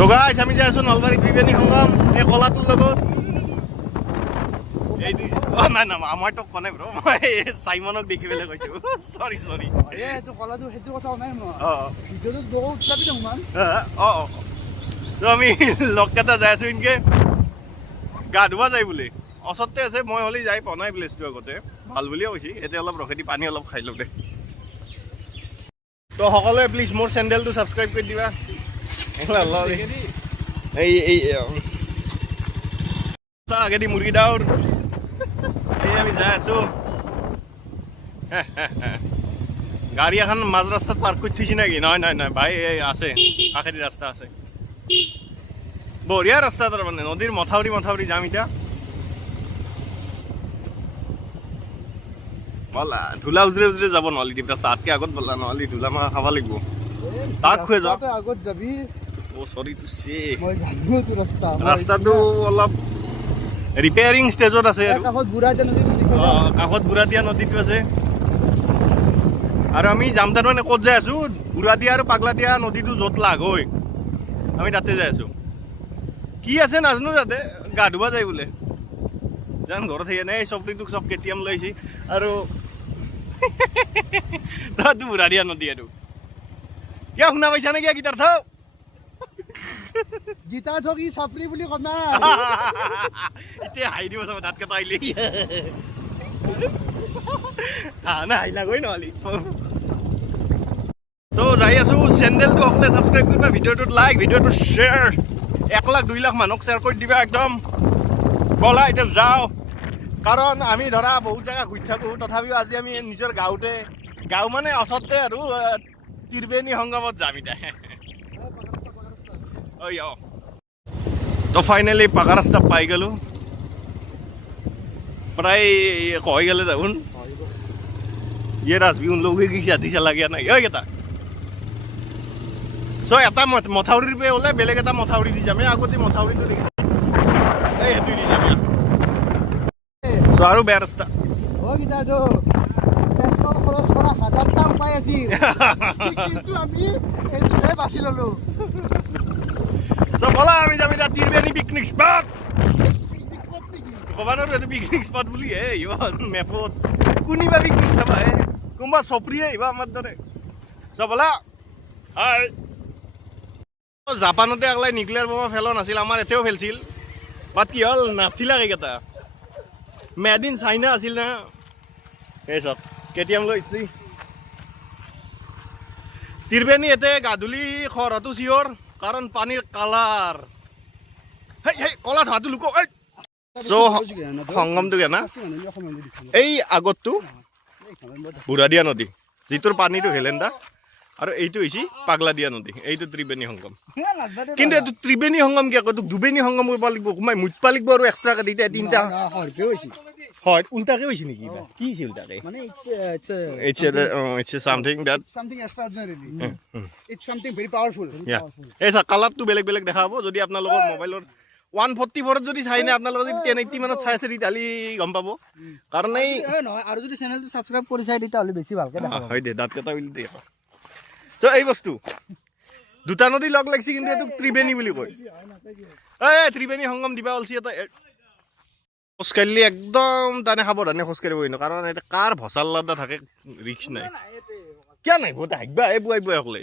তো গাইস আমি যাই আছো নলবাৰী ত্ৰিবেণী সংগম এই কলাটোৰ লগত এই নাই না আমাৰতো কোনে ব্ৰ মই সাইমনক দেখি পেলাই কৈছো সৰি সৰি এইটো কলাটো সেইটো কথা নাই মই ভিডিঅ'টো বহুত চাবি দমান তো আমি লগকেইটা যাই আছো ইনকে গা ধুবা যায় বোলে অচতে আছে মই হলি যাই পোৱা নাই প্লেচটো আগতে ভাল বুলিয়ে কৈছি এতিয়া অলপ ৰখি দি পানী অলপ খাই লওঁ দে তো সকলোৱে প্লিজ মোৰ চেনেলটো সাবস্ক্ৰাইব কৰি দিবা আগে দি মুৰ্গী দাউৰ এই আমি যাই আছো গাড়ী এখন মাজ ৰাস্তাত পাৰ্ক কৰি থৈছি নেকি নহয় নহয় নহয় ভাই এই আছে কাষেদি ৰাস্তা আছে বঢ়িয়া ৰাস্তা তাৰ মানে নদীৰ মথাউৰি যাম এতিয়া বলা ধূলা উজৰে যাব নহ'লে দিব ৰাস্তা আতকে আগত বলা নহ'লে ধূলা মাহ খাব লাগিব তাক খুৱে যাওঁ আগত যাবি ও সৰি তো সে মই জানো তো ৰাস্তাটো অলপ ৰিপেয়াৰিং ষ্টেজত আছে আৰু কাষত বুঢ়াদিয়া নদীটো আছে আৰু আমি যাম তাৰ মানে ক'ত যাই আছো বুঢ়াদিয়া আৰু পাগলাদিয়া নদীটো য'ত লাগ হৈ আমি তাতে যাই আছো কি আছে নাজানো তাতে গা ধুবা যায় বোলে জান ঘৰত সেই নাই চপলিটোক চব কেটিএম লৈছি আৰু তাতো বুঢ়াদিয়া নদী আৰু কিয় শুনা পাইছা নেকি গীটাৰ থ গীতা ঠকি চাপৰি বুলি কনা এতিয়া হাই দিব চাব দাঁত কেইটা আহিলে না হাইলা গৈ নহ'লি তো যাই আছো চেনেলটো সকলোৱে ছাবস্ক্ৰাইব কৰিবা ভিডিঅ'টোত লাইক ভিডিঅ'টো শ্বেয়াৰ 1 লাখ 2 লাখ মানুহক শ্বেয়াৰ কৰি দিবা একদম বলা এতিয়া যাওঁ কাৰণ আমি ধৰা বহুত জেগা ঘূৰি থাকোঁ তথাপিও আজি আমি নিজৰ গাঁও মানে ওচৰতে আৰু ত্ৰিবেণী সংগমত যাম এতিয়া তো ফাইনেলি পাকা ৰাস্তা পাই গ'লোঁ প্ৰায় কয় গ'লে দেখোন ये राजवी उन लोगों की शादी चला गया नहीं এটা সো এটা মথাউৰিৰ পে ওলাই বেলেগ এটা মথাউৰি দি যাম আগতে মথাউৰিটো দেখিছে এই হেতু দি যাম সো আৰু বেয়া ৰাস্তা ও গীতাটো পেট্ৰল খৰচ কৰা 1000টা উপায় আছিল কিন্তু আমি এইটোহে বাছি ললো সো বলা আমি যাম এটা ত্ৰিবেণী পিকনিক স্পট কবানোর এটা পিকনিক স্পট বুলি মেপত কোনিবা পিকনিক খাবা কোনবা সপ্রিয়ে আহিবা আমার দরে সব বলা হাই জাপানতে আগলাই নিউক্লিয়ার বোমা ফেলো নাছিল আমার এতেও ফেলছিল বাট কি হল নাথিলা কেইটা মেড ইন চাইনা আছিল না এই সব কেটিএম লৈছি ত্ৰিবেণী এতে গাধুলি খৰতো চিয়ৰ কাৰণ পানীৰ কালাৰ হেই কলা ধাতু লুকো সংগমটো কেনা এই আগতটো বুঢ়াদিয়া নদী যিটোৰ পানীটো হেলেন্দা আৰু এইটো হৈছে পাগলাদিয়া নদী এইটো ত্ৰিবেণী সংগম কিন্তু এইটো ত্ৰিবেণী সংগম কি আকৌ দুবেণী সংগম কৰিব লাগিব কোমাই মুঠপা লাগিব আৰু এক্সট্ৰাকে দি তিনিটা হয় উল্টাকে হৈছে নেকি কি হৈছে উল্টাকে it's something that something extraordinary it's something very powerful এই কালাৰটো বেলেগ বেলেগ দেখাব যদি আপোনালোকৰ মোবাইলৰ 144 যদি চাই না আপোনালোকে যদি 1080 মানত চাই আছে তেতিয়ালি গম পাব কাৰণ এই নহয় আৰু যদি চেনেলটো সাবস্ক্ৰাইব কৰি চাই তেতিয়ালি বেছি ভালকে দেখাব হয় দে দাঁত কেটা উলি দে সো এই বস্তু দুটা নদী লগ লাগছি কিন্তু এটো ত্ৰিবেণী বুলি কয় এই ত্ৰিবেণী সংগম দিবা অলছি এটা খোজকাঢ়িলে একদম টানে সাৱধানে খোজকাঢ়িব ন কাৰণ এটা কাৰ ভচাল্লাদা থাকে ৰিক্স নাই কিয় নাই বহুত আহিবা এই বুৱাই অকলে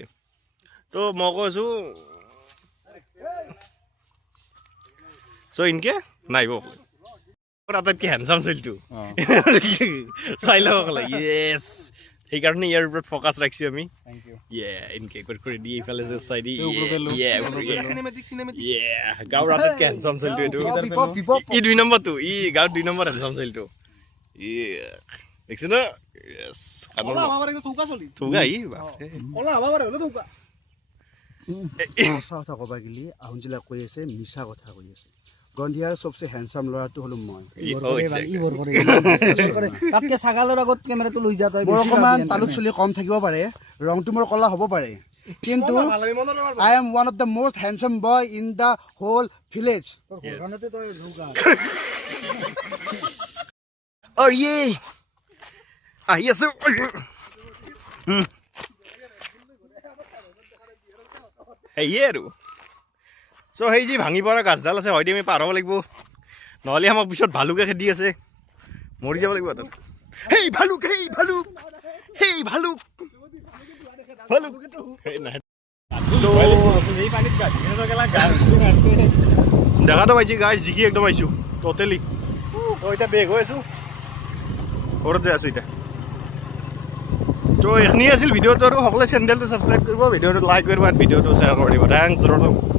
তো মই কৈছো সো ইনকে নাইব আটাইতকৈ হেণ্ডচাম চলিটো চাই লওক অকলে য়েছ সেইকাৰণে ইয়াৰ ওপৰত ফ'কাছ ৰাখিছোঁ আমি ইনকে কৰি দি এইফালে যে চাই দি গাঁৱৰ আটাইতকৈ হেণ্ডচাম চলিটো এইটো ই 2 নম্বৰটো ই গাঁৱৰ 2 নম্বৰ হেণ্ডচাম চলিটো দেখিছে ন কথা ক'বা গেলি আহোম জিলা কৈ আছে মিছা কথা কৈ আছে গন্ধিয়াৰ সবচে হ্যান্ডসাম লৰাটো হলো মই তাতকে ছাগালৰ আগত কেমেৰাটো লৈ যা তই বৰকমান তালুক চলি কম থাকিব পাৰে ৰংটো মোৰ কলা হ'ব পাৰে কিন্তু I am one of the most handsome boy in the whole village और ये आइए सो ये रू চ' সেই যি ভাঙি পৰা গাছডাল আছে হয়তো আমি পাৰ হ'ব লাগিব নহ'লে আমাক পিছত ভালুকে খেদি আছে মৰি যাব লাগিব তাত সেই ভালুক দেখাটো পাইছি গাইজ জিকি একদম আহিছোঁ ট'টেলি এতিয়া বেগ হৈ আছোঁ ঘৰত যাই আছোঁ এতিয়া তো এইখিনি আছিল ভিডিঅ'টো আৰু সকলোৱে চেনেলটো ছাবস্ক্ৰাইব কৰিব ভিডিঅ'টো লাইক কৰিব আৰু ভিডিঅ'টো শ্বেয়াৰ কৰিব থেংকছ